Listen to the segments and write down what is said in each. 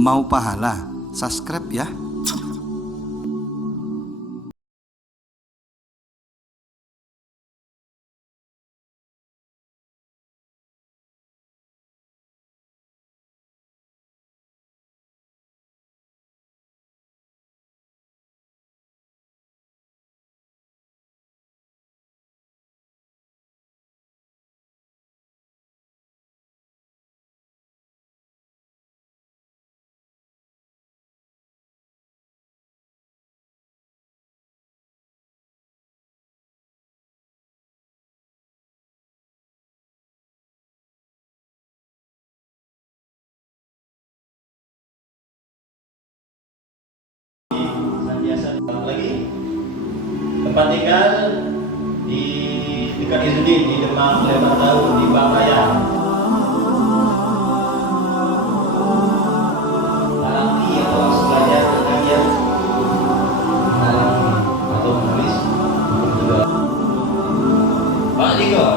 Mau pahala? Subscribe ya. Biasa lagi tempat tinggal di dekat Izudin di Demang, Lembang Daun, di Bangkaya. Alami atau belajar mengajar, alami atau menulis juga. Pak Diko.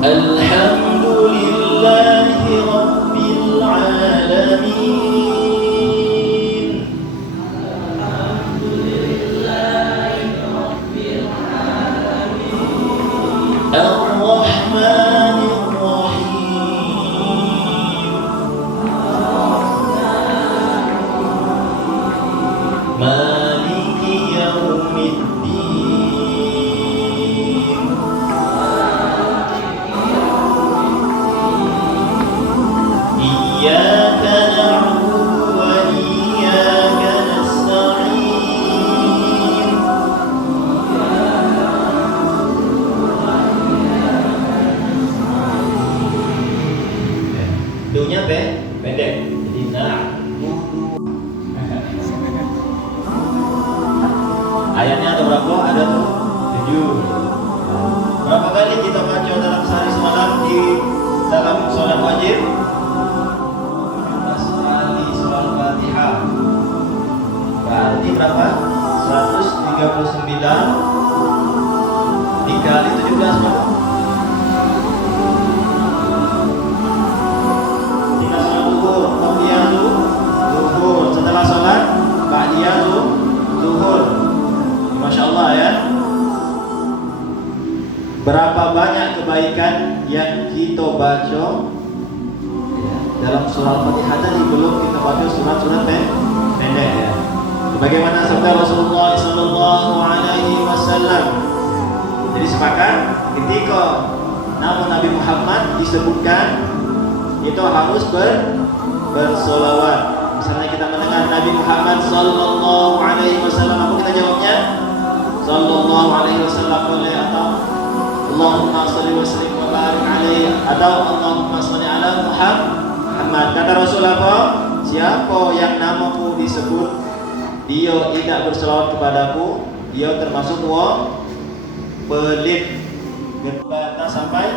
Alhamdulillahi Rabbil Alamin. Alhamdulillahi Rabbil Alamin. Ar-Rahmanir Rahim. Maliki Yaumiddin. إياك نعبد وإياك نستعين. Dunya pendek, jadi ayatnya ada berapa? Ada tuh 7. Berapa kali kita baca dalam sehari semalam di dalam sholat wajib? Berarti berapa? 139 dikali 17 berapa? Kita sholat zuhur, ba'diyah zuhur. Setelah sholat ba'diyah zuhur. Masya Allah ya. Berapa banyak kebaikan yang kita baca dalam surah Al-Fatihah tadi belum kita baca surat-surat pendek ya. Bagaimana sabda Rasulullah sallallahu alaihi wasallam. Jadi sepakat ketika nama Nabi Muhammad disebutkan itu harus bersolawat. Misalnya kita mendengar Nabi Muhammad sallallahu alaihi wasallam, apa kita jawabnya? Sallallahu alaihi wasallam boleh, atau Allahumma shalli wa sallim wa barik alaihi, atau Allahumma shalli ala Muhammad. Kata Rasul apa? Siapa yang namaku disebut dia tidak berselawat kepadaku, dia termasuk wong pelit. Kita sampai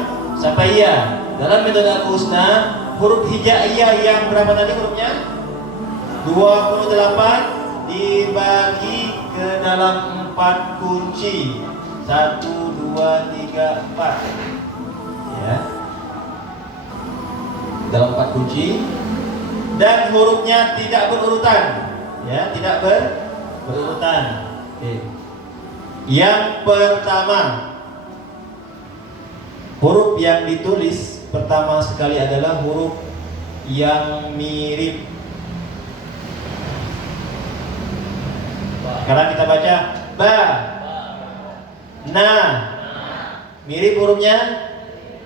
ya. Dalam metode husna, huruf hijaiyah yang berapa tadi hurufnya? 28 dibagi ke dalam 4 kunci. 1, 2, 3, 4. Ya. Dalam 4 kunci, dan hurufnya tidak berurutan. Ya, tidak berurutan. Yang pertama, huruf yang ditulis pertama sekali adalah huruf yang mirip. Sekarang kita baca ba, na, mirip hurufnya,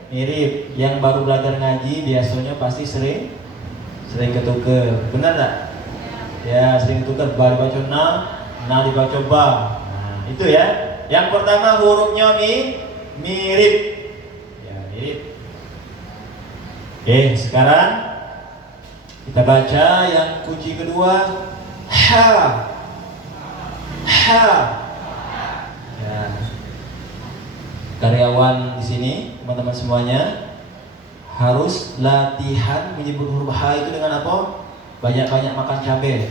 mirip. Yang baru belajar ngaji biasanya pasti sering ketuker, benar tak? Ya, sering tukar, baru baca na dibaca ba. Nah, itu ya. Yang pertama hurufnya mirip. Ya, mirip. Oke, sekarang kita baca yang kunci kedua, ha. Ha. Ya. Karyawan di sini, teman-teman semuanya harus latihan menyebut huruf H itu dengan apa? Banyak-banyak makan cabai.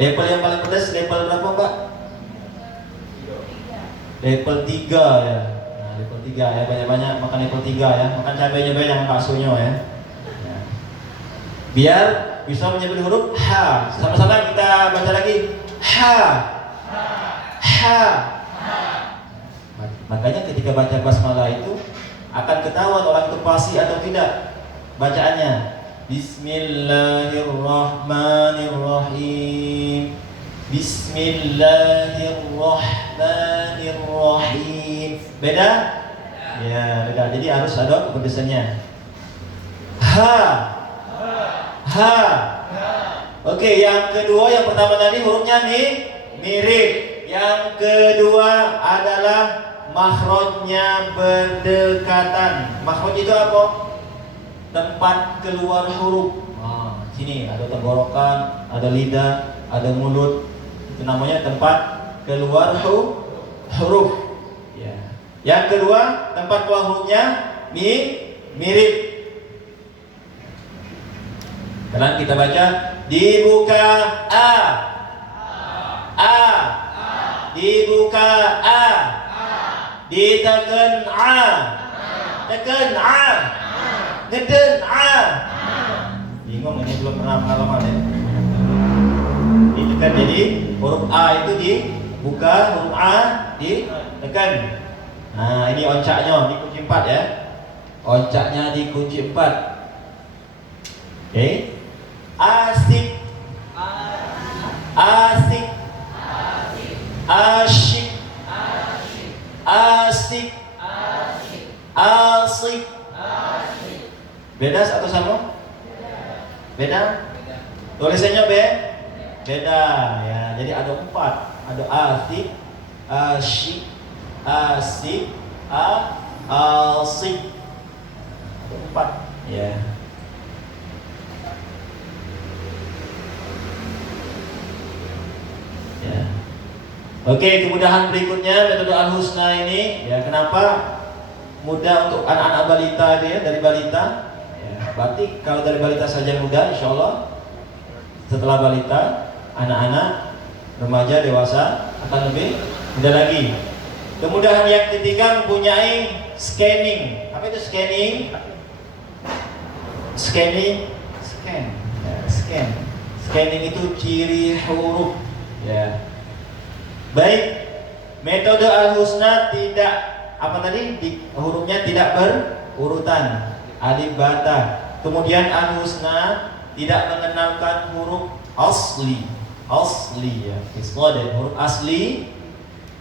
Level yang paling pedas level berapa, Pak? Level 3 ya. Nah, level 3 ya, banyak-banyak makan level 3 ya. Makan cabainya banyak, jangan baksonya ya. Ya. Biar bisa menyebut huruf H. Sama-sama kita baca lagi. H. H. Makanya ketika baca basmalah itu akan ketahuan orang itu fasih atau tidak bacaannya. Bismillahirrahmanirrahim. Bismillahirrahmanirrahim. Beda? Ya, beda. Jadi harus ada kepedesannya. Ha. Ha. Oke, yang kedua, yang pertama tadi hurufnya nih mirip. Yang kedua adalah makhrajnya berdekatan. Makhraj itu apa? Tempat keluar huruf. Nah, sini ada tenggorokan, ada lidah, ada mulut. Itu namanya tempat keluar huruf. Ya. Yang kedua, tempat keluar hurufnya mirip. Sekarang kita baca, dibuka A. A. Dibuka A. Ditekan A. Tekan A. Ngeden A. Bingung ini, belum pernah pengalaman ya. Itu kan jadi huruf A itu dibuka, huruf A ditekan. Nah, ini oncaknya dikunci 4 ya. Oncaknya dikunci 4. Oke. Asik. Asik. Asyik. Asik. Asik. Beda atau sama? Beda? Tulisannya beda ya. Jadi ada 4. Ada asik, asyik, asik, asik. Ada 4 ya. Ya. Oke, kemudahan berikutnya metode Al-Husna ini ya, kenapa mudah untuk anak-anak balita dia dari balita? Ya, berarti kalau dari balita saja mudah, insya Allah setelah balita, anak-anak, remaja, dewasa akan lebih mudah lagi. Kemudahan yang ketiga mempunyai scanning. Apa itu scanning? Scanning, scan, ya, scan. Scanning itu ciri huruf. Ya. Baik, metode Al-Husna tidak apa tadi? Hurufnya tidak berurutan, alif bata. Kemudian Al-Husna tidak mengenalkan huruf asli, ya, isqadah, huruf asli,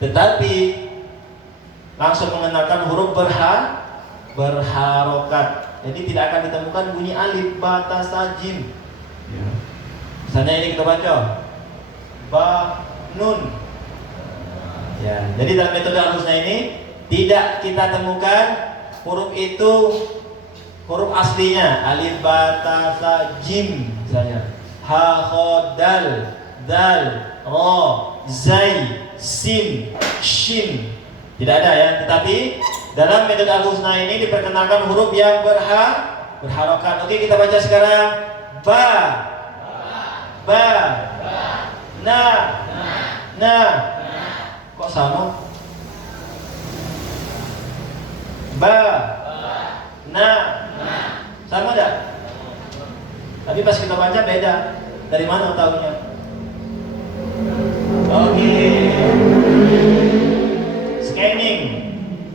tetapi langsung mengenalkan huruf berharokat. Jadi tidak akan ditemukan bunyi alif bata sajim. Ya. Misalnya ini kita baca ba nun. Ya, jadi dalam metode Al-Husna ini tidak kita temukan huruf itu huruf aslinya, alif ba ta sa jim misalnya, ha kha dal dal ra zai sin shin, tidak ada ya. Tetapi dalam metode Al-Husna ini diperkenalkan huruf yang berharokat. Oke, kita baca sekarang ba na. Kok sama? Ba na sama enggak? Tapi pas kita baca beda. Dari mana tahunya? Oke. Scanning.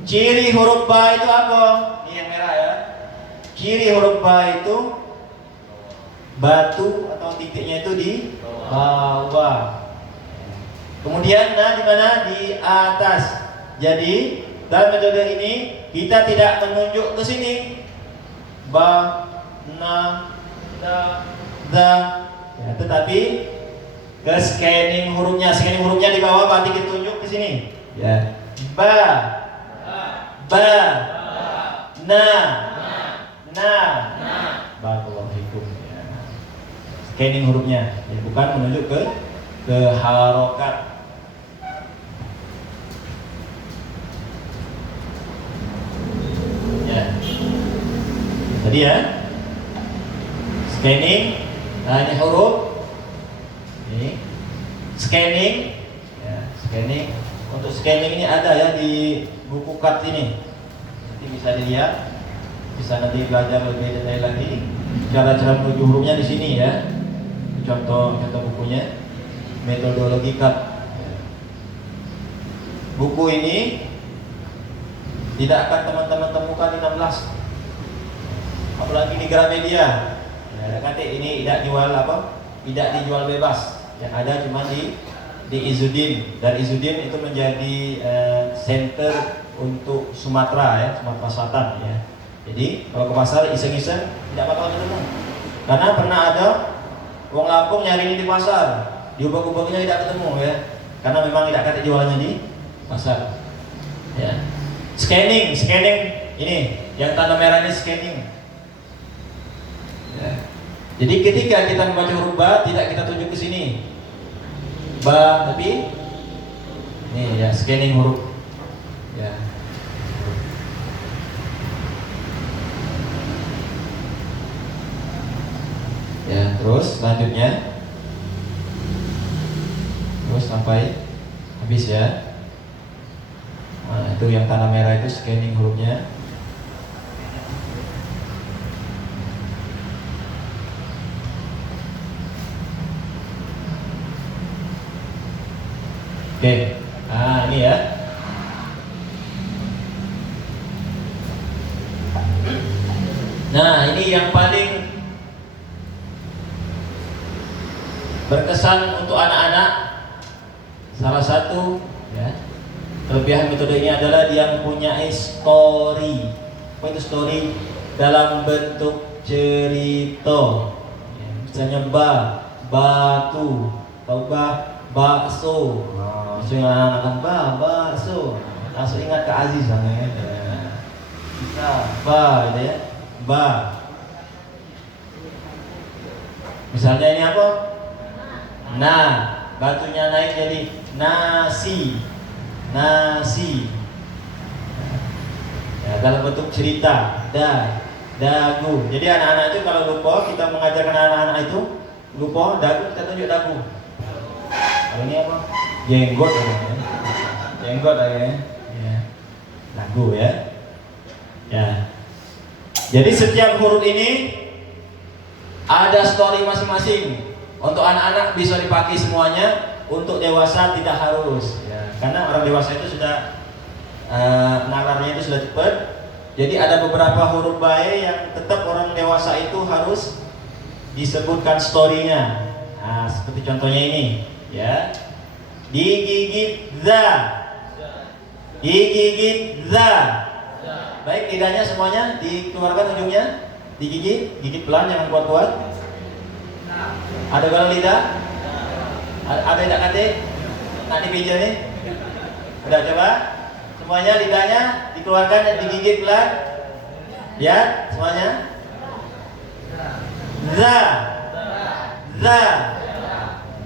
Ciri huruf ba itu apa? Ini yang merah ya. Ciri huruf ba itu batu atau titiknya itu di bawah. Kemudian di mana? Di atas. Jadi dalam metode ini kita tidak menunjuk ke sini. Ba, na, da. Ya, tetapi ke scanning hurufnya. Scanning hurufnya di bawah, berarti kita tunjuk ke sini. Ya. Ba, na. Barakallahu fikum. Ya. Scanning hurufnya, ya, bukan menunjuk ke harokat. Tadi ya, scanning. Nah, ini huruf ini scanning. Ya, scanning. Untuk scanning ini ada ya di buku card ini. Nanti bisa dilihat, bisa nanti belajar lebih detail lagi. Cara-cara menuju hurufnya di sini ya. Contoh bukunya, metodologi card. Buku ini tidak akan teman-teman temukan di 16, apalagi di Gramedia. Ya, nanti ini tidak jual apa? Tidak dijual bebas. Yang ada cuma di Izzuddin, dan Izzuddin itu menjadi center untuk Sumatera ya, Sumatera Selatan ya. Jadi kalau ke pasar iseng-iseng tidak bakal ketemu, karena pernah ada wong Lampung nyari ini di pasar, diubah-ubahnya tidak ketemu ya, karena memang tidak ada jualannya di pasar. Ya. Scanning ini yang tanda merah ini scanning. Ya. Jadi ketika kita membaca huruf ba, tidak kita tunjuk ke sini, ba, tapi ini ya scanning huruf. Ya. Ya, terus selanjutnya, terus sampai habis ya. Nah, itu yang tanda merah itu scanning hurufnya. Oke, nah ini ya. Nah, ini yang paling berkesan untuk anak-anak. Salah satu ya, kelebihan metode ini adalah dia mempunyai story. Apa itu story? Dalam bentuk cerita. Ya, misalnya batu, atau bakso. Misalnya anak-anak bakso, langsung ingat ke Aziz ya. Bisa gitu ya. Misalnya ini apa? Nah, batunya naik jadi nasi. Ya, dalam bentuk cerita, dagu. Jadi anak-anak itu kalau lupa, kita mengajarkan anak-anak itu lupa dagu, kita tunjuk dagu. Kalau ini apa? Jenggot ya. Ya. Dagu ya. Ya. Jadi setiap huruf ini ada story masing-masing. Untuk anak-anak bisa dipakai semuanya, untuk dewasa tidak harus ya. Karena orang dewasa itu sudah nalarnya itu sudah cepat. Jadi ada beberapa huruf bae yang tetap orang dewasa itu harus disebutkan story-nya. Nah, seperti contohnya ini ya. Digigit za. Baik, lidahnya semuanya dikeluarkan ujungnya, gigit pelan, jangan kuat-kuat. Ada galau lidah? Ada tidak kate? Nak dipijat nih? Udah coba? Semuanya lidahnya dikeluarkan dan digigit pelan. Ya, semuanya. Za.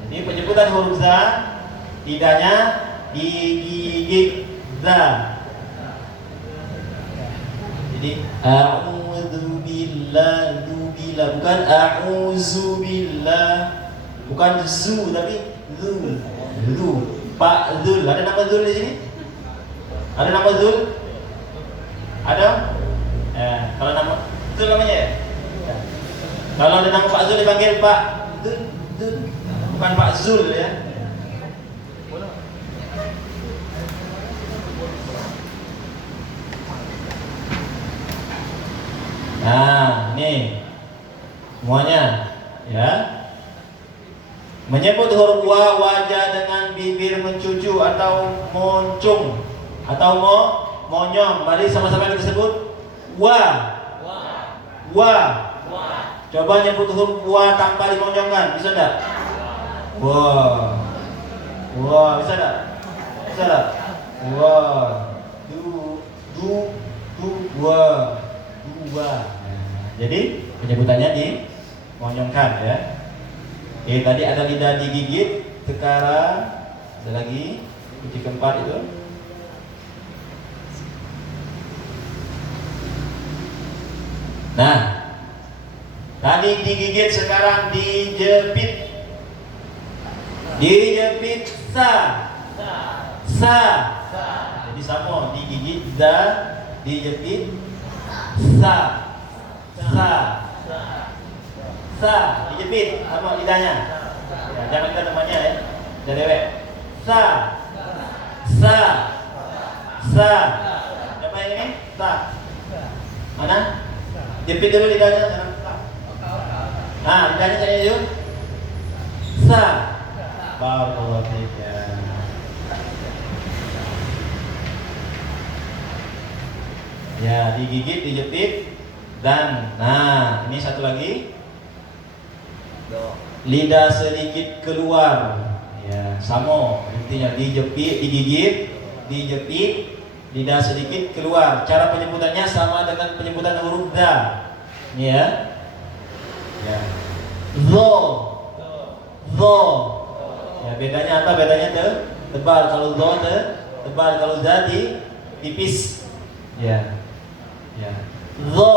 Ini penyebutan huruf za, lidahnya digigit za. Jadi a'udzubillah, bukan a'udzubillah, bukan zu tapi zu. Pak Zul, ada nama Zul di sini? Ada nama Zul? Ada? Kalau nama Zul namanya ya? Kalau ada nama Pak Zul dipanggil Pak Zul, bukan Pak Zul ya. Nah, nih semuanya ya. Menyebut huruf wa, wajah dengan bibir mencucu atau moncung atau monyong. Mari sama-sama kita sebut wa. Coba nyebut huruf wa tanpa dimonyongkan, bisa enggak? Wah, bisa enggak? Bisa enggak? Wah, wa. Jadi penyebutannya dimonyongkan ya. Oke, tadi ada lidah digigit, sekarang ada lagi kunci keempat itu. Nah, tadi digigit, sekarang dijepit. Dijepit sa. Sa. Jadi sama, digigit da, dijepit sa. Sa. Sa, dijepit sama lidahnya. Ya, jangan kita temannya ya. Jangan dewek. Sa. Sa. Sa. Apa yang ini? Sa. Mana? Jepit dulu lidahnya. Nah, lidahnya saya yuk. Sa. Barakallahu fiik. Ya, digigit, dijepit, dan nah ini satu lagi, lidah sedikit keluar. Ya, sama intinya, dijepit, digigit, dijepit, lidah sedikit keluar. Cara penyebutannya sama dengan penyebutan huruf da. Ya, ya, zo, zo. Ya, bedanya apa? Bedanya tebal kalau zo, tebal kalau za tipis. Ya. Ya. Zo.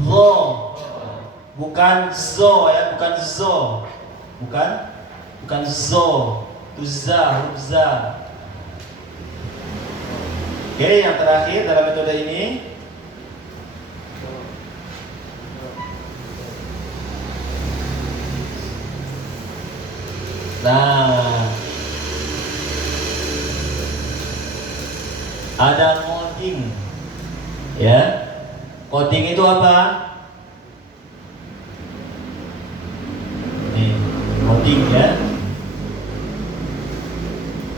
Zo. Bukan zo ya, bukan zo. Bukan zo. Tu za, huruf za. Oke, yang terakhir dalam metode ini, nah, ada coding. Ya, coding itu apa? Nih, coding ya.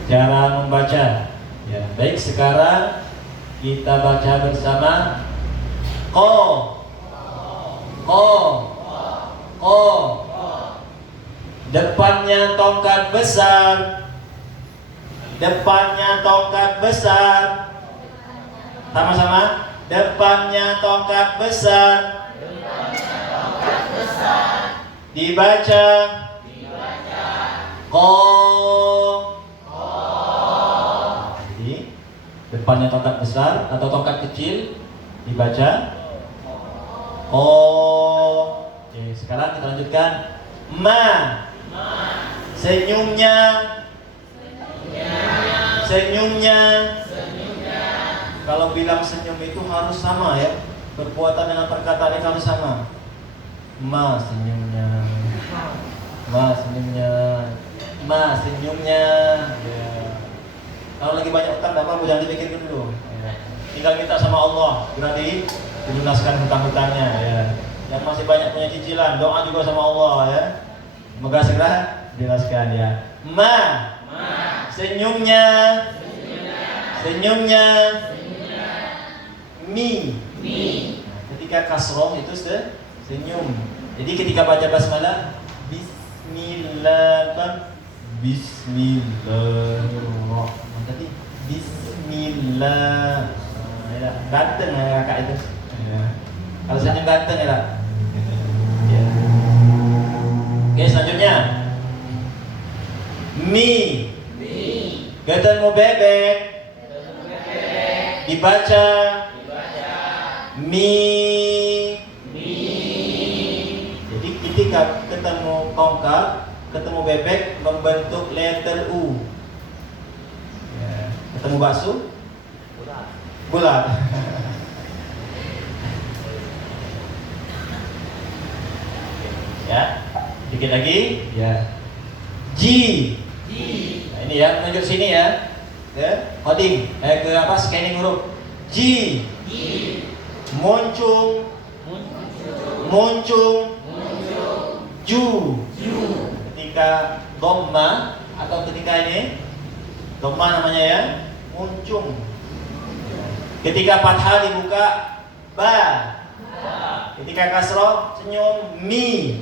Cara membaca. Ya, baik, sekarang kita baca bersama. Ko. Ko. Ko. Depannya tongkat besar. Depannya tongkat besar. Sama-sama. Depannya tongkat besar. Dibaca. Ko. Jadi depannya tongkat besar atau tongkat kecil dibaca ko. Oke, sekarang kita lanjutkan. Ma. Senyumnya. Senyumnya. Kalau bilang senyum itu harus sama ya. Perbuatan dengan perkataan itu harus sama. Ma senyumnya. Ma senyumnya. Ma senyumnya. Ya. Kalau lagi banyak utang, apa jangan dipikirkan dulu. Ya. Tinggal minta sama Allah, berarti dilunaskan hutang-hutangnya. Ya. Yang masih banyak punya cicilan, doa juga sama Allah ya. Semoga segera dijelaskan ya. Ma. Senyumnya. Senyumnya. Mi. Nah, ketika kasroh itu senyum. Jadi ketika baca basmalah, Bismillah kan, Bismillahirrahmanirrahim. Tadi Bismillah. Ya, ganteng ya kakak itu. Ya. Kalau senyum ganteng ya. Ya. Oke, selanjutnya. Mi. Ketemu bebek. Dibaca. Mi. Jadi ketika ketemu tongkat, ketemu bebek membentuk letter U. Ya. Ketemu bakso, bulat. Ya, dikit lagi. Ya. G. Nah, ini ya, menunjuk sini ya. Ke coding, ke apa? Scanning huruf. G. Muncung. Ju. Ketika dhamma atau ketika ini dhamma namanya ya, muncung. Ketika fathah dibuka ba. Ketika kasroh senyum mi.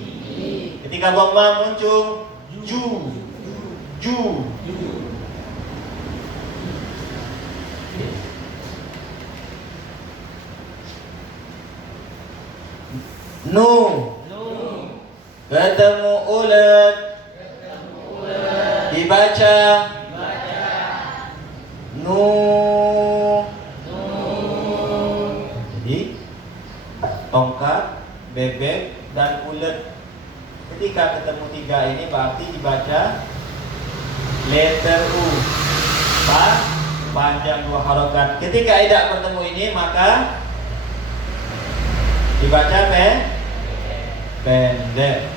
Ketika dhamma muncung ju. Nu. Ketemu ulet. Dibaca. Nu. Jadi tongkat, bebek dan ulet Ketika ketemu 3 ini berarti dibaca letter U. Panjang 2 harokat. Ketika tidak bertemu ini maka dibaca pendek.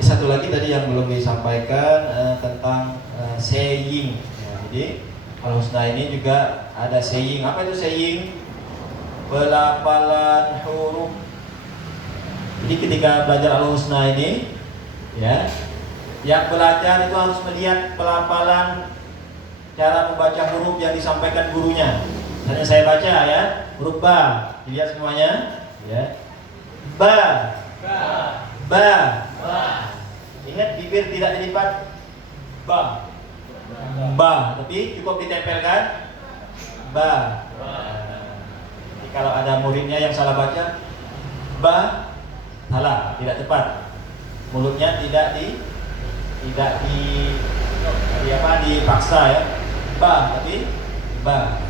Satu lagi tadi yang belum disampaikan tentang saying. Ya, jadi Al-Husna ini juga ada saying. Apa itu saying? Pelafalan huruf. Jadi ketika belajar Al-Husna ini, ya, yang belajar itu harus melihat pelafalan cara membaca huruf yang disampaikan gurunya. Misalnya saya baca ya, huruf ba, dilihat semuanya, ya. Ba. Ingat bibir tidak dilipat. Ba. Tapi cukup ditempelkan. Ba. Jadi kalau ada muridnya yang salah baca, ba, salah, tidak tepat. Mulutnya tidak dipaksa ya. Ba, tapi ba.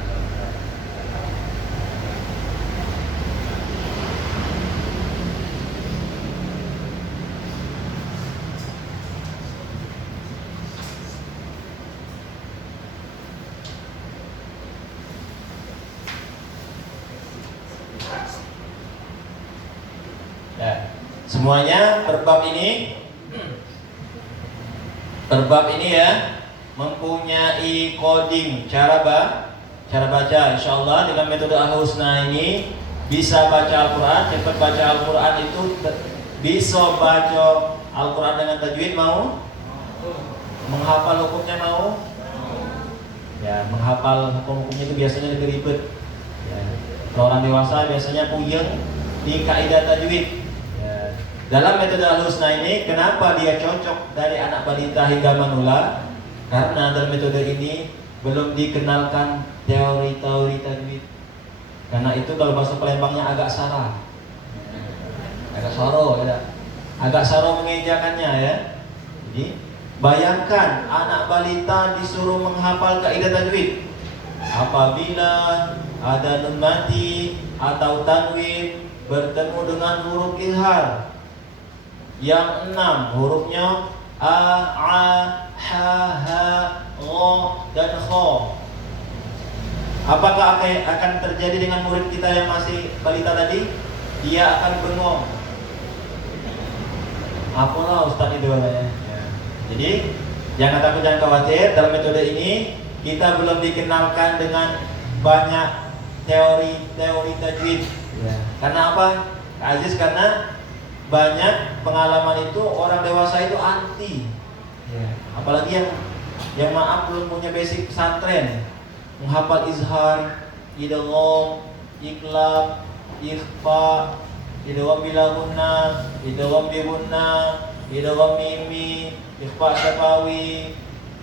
Ya, semuanya berbab ini ya mempunyai coding cara baca. Insyaallah dengan metode Al-Husna ini bisa baca Al-Quran, cepat baca Al-Quran itu bisa baca Al-Quran dengan tajwid mau? Menghafal hukumnya mau? Ya, menghafal hukum-hukumnya itu biasanya lebih ribet. Ya. Kalau orang dewasa biasanya puyeng di kaidah tajwid. Dalam metode Al-Husna ini, kenapa dia cocok dari anak balita hingga manula? Karena dalam metode ini belum dikenalkan teori-teori tajwid. Karena itu kalau bahasa Palembangnya agak sarah, agak soro, ya. Agak soro mengejakannya ya. Jadi bayangkan anak balita disuruh menghafal kaidah tajwid. Apabila ada nun mati atau tanwin bertemu dengan huruf izhar yang 6 hurufnya a, ha, gha, dan kho. Apakah akan terjadi dengan murid kita yang masih balita tadi? Dia akan bengong. Apalah Ustaz itu katanya. Ya. Jadi jangan takut, jangan khawatir. Dalam metode ini kita belum dikenalkan dengan banyak teori tajwid. Ya. Karena apa? Aziz, karena banyak pengalaman itu orang dewasa itu anti, ya. Apalagi yang maaf belum punya basic pesantren, menghafal izhar, idgham, iqlab, ikhfa, idgham bila gunna, idgham bi gunna, idgham mimi, ikhfa syafawi,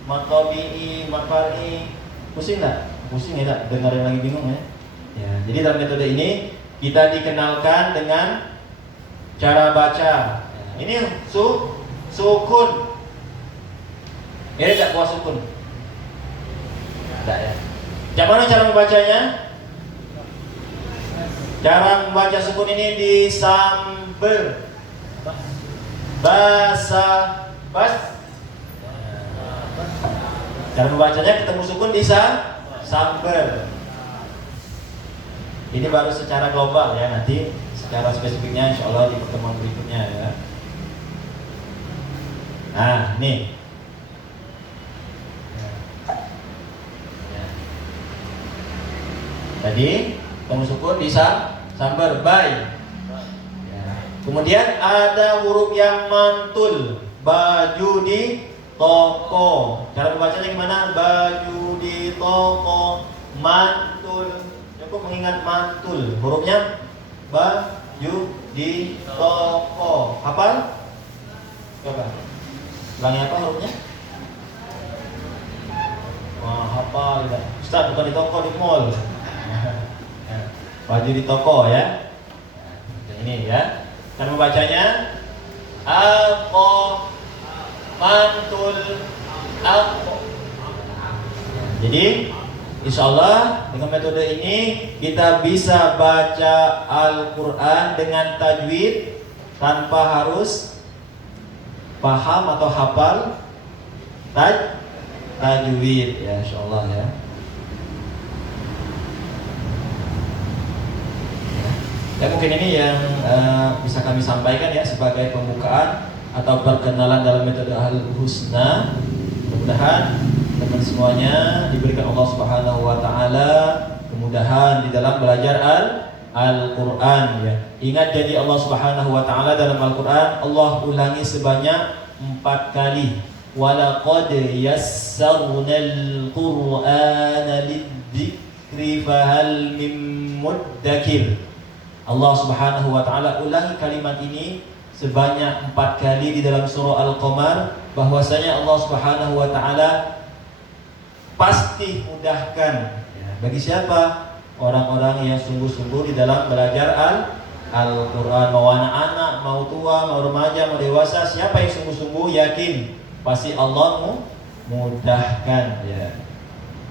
matabi'i, mafar'i. Pusing nggak? Pusing ya, tak? Dengerin lagi bingung ya. Ya, jadi dalam metode ini kita dikenalkan dengan cara baca. Ini sukun. Ini tidak buah sukun. Tidak ya. Bagaimana cara membacanya? Cara membaca sukun ini disambel. Bas. Cara membacanya ketemu sukun disambel. Ini baru secara global ya, nanti secara spesifiknya insya Allah di pertemuan berikutnya ya. Nah, nih. Tadi ketemu sukun disambar baik. Kemudian ada huruf yang mantul. Baju di toko. Cara membacanya gimana? Baju di toko, mantul. Cukup mengingat mantul. Hurufnya baju di toko. Hafal? Coba. Ulangi apa hurufnya? Wah, hafal ya. Ustaz, bukan di toko, di mall. Baju di toko ya. Ini ya. Cara membacanya alko, mantul, alko. Jadi Insya Allah dengan metode ini kita bisa baca Al-Quran dengan tajwid tanpa harus paham atau hafal tajwid ya, Insya Allah ya. Ya mungkin ini yang bisa kami sampaikan ya sebagai pembukaan atau perkenalan dalam metode Al-Husna. Mudah-mudahan teman semuanya diberikan Allah Subhanahu wa taala kemudahan di dalam belajar Al-Qur'an ya. Ingat janji Allah Subhanahu wa taala dalam Al-Qur'an, Allah ulangi sebanyak 4 kali. Walaqad yassarnal Qur'ana lidzikri fahal mim muddakir. Allah Subhanahu wa taala ulangi kalimat ini sebanyak 4 kali di dalam surah Al-Qamar, bahwasanya Allah Subhanahu wa taala pasti mudahkan ya, bagi siapa? Orang-orang yang sungguh-sungguh di dalam belajar Al-Qur'an. Mau anak-anak, mau tua, mau remaja, mau dewasa, siapa yang sungguh-sungguh yakin pasti Allah mudahkan ya.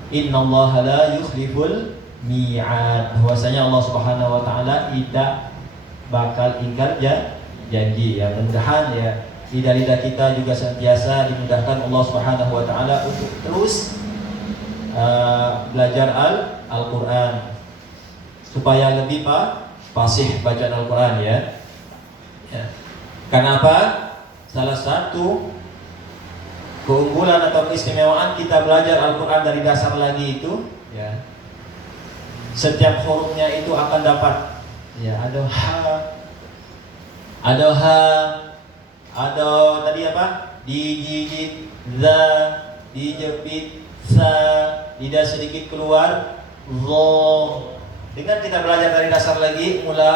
Innallaha la yukhliful mi'ad, bahwasanya Allah Subhanahu wa taala tidak bakal ingkar janji ya. Mudah-mudahan ya lidah-lidah kita juga senantiasa dimudahkan Allah Subhanahu wa taala untuk terus belajar Al-Qur'an supaya lebih fasih bacaan Al-Qur'an ya. Karena apa? Salah satu keunggulan atau keistimewaan kita belajar Al-Qur'an dari dasar lagi itu ya, setiap hurufnya itu akan dapat ya, ada tadi apa? Digigit za, dijepit sa, lidah sedikit keluar zo. Dengan kita belajar dari dasar lagi, mula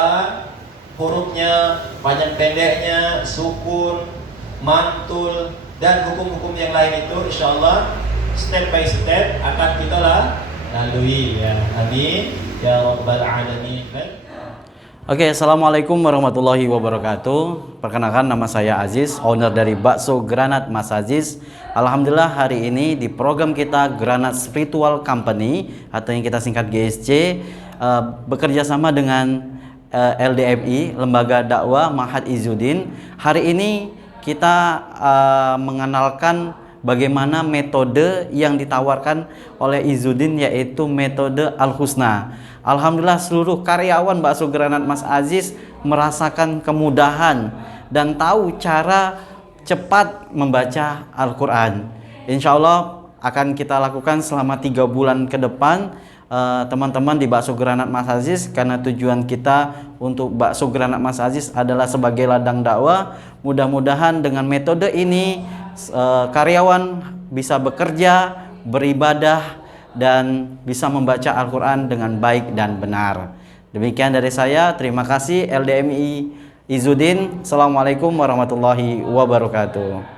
hurufnya, panjang pendeknya, sukun, mantul, dan hukum-hukum yang lain itu insyaallah step by step akan kita lalui ya. Amin ya rabbal alamin. Oke, assalamualaikum warahmatullahi wabarakatuh. Perkenalkan, nama saya Aziz, owner dari Bakso Granat Mas Aziz. Alhamdulillah hari ini di program kita Granat Spiritual Company atau yang kita singkat GSC, bekerja sama dengan LDMI, Lembaga Dakwah Ma'had Izzuddin. Hari ini kita mengenalkan bagaimana metode yang ditawarkan oleh Izzuddin, yaitu metode Al-Husna. Alhamdulillah seluruh karyawan Bakso Granat Mas Aziz merasakan kemudahan dan tahu cara cepat membaca Al-Quran. Insya Allah akan kita lakukan selama 3 bulan ke depan teman-teman di Bakso Granat Mas Aziz, karena tujuan kita untuk Bakso Granat Mas Aziz adalah sebagai ladang dakwah. Mudah-mudahan dengan metode ini karyawan bisa bekerja, beribadah, dan bisa membaca Al-Quran dengan baik dan benar. Demikian dari saya, terima kasih LDMI Izzuddin. Assalamualaikum warahmatullahi wabarakatuh.